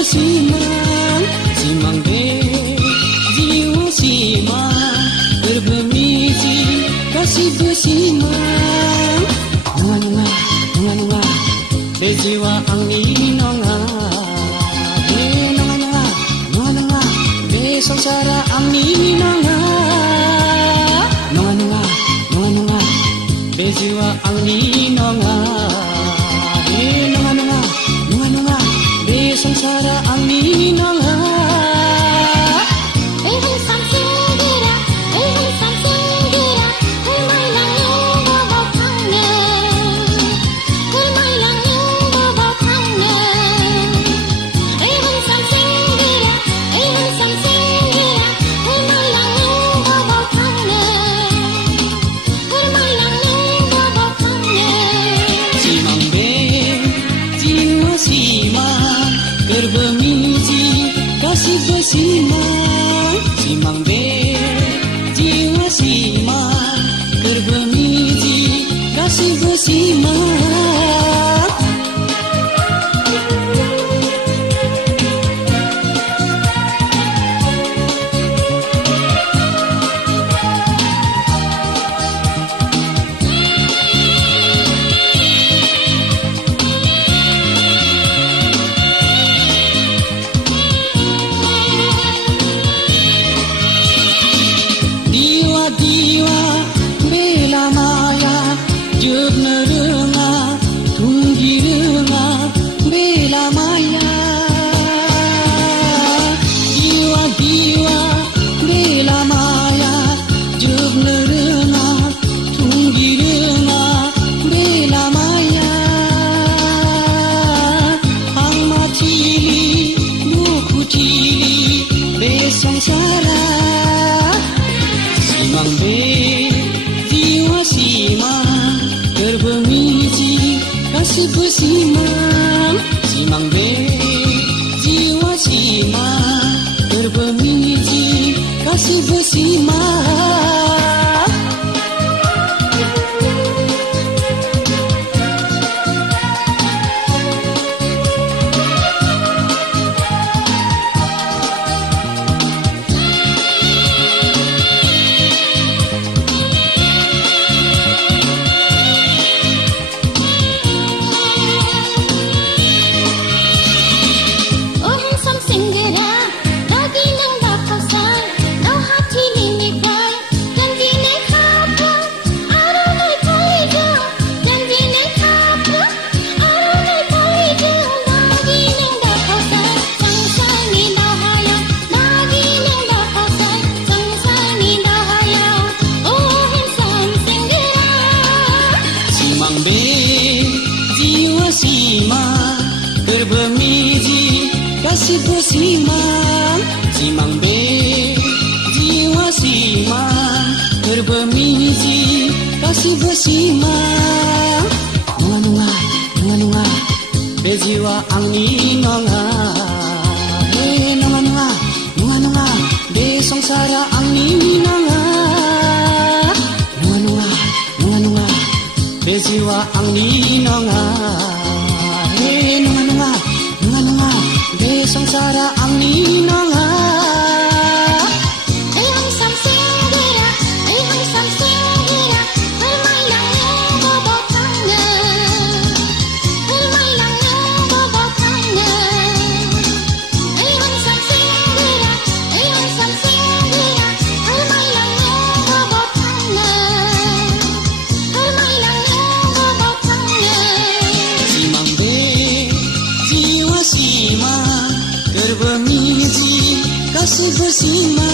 bersimang, simang be, jiwa simang, berbemiji, kasih bersimang. Nunga, nunga, nunga, bejiwa angni nonga, be nonga, nonga, nonga, be sangsara angni nonga, nonga, nonga, nonga, nonga, bejiwa angni nonga, be nonga, nonga, nonga, nonga, be sangsara angni nonga. Berbemiji kasih bersimang, simang be, jiwa simang, berbemiji kasih bersimang. Diwa bela maya jub nerunga tunggi runga bela maya. Diwa bela maya jub nerunga tunggi runga bela maya. Ang matili buku cili besangsara. Simang be, jiwa simang, berbemiji, kasih bersimang. Simang be, jiwa simang, berbemiji, kasih bersimang. Jiwa simang, berbemiji, kasih bersimang. Simang be, jiwa simang, berbemiji, kasih bersimang. Nunga, nunga, nunga, nunga, bejiwa angni nonga, be nonga, nonga, nunga, nunga, be sangsara angni nonga. Nunga, nunga, nunga, nunga, bejiwa angni nonga, be nunga, nunga, nunga, nunga, be sangsara angni nonga. Berbemiji kasih bersimang.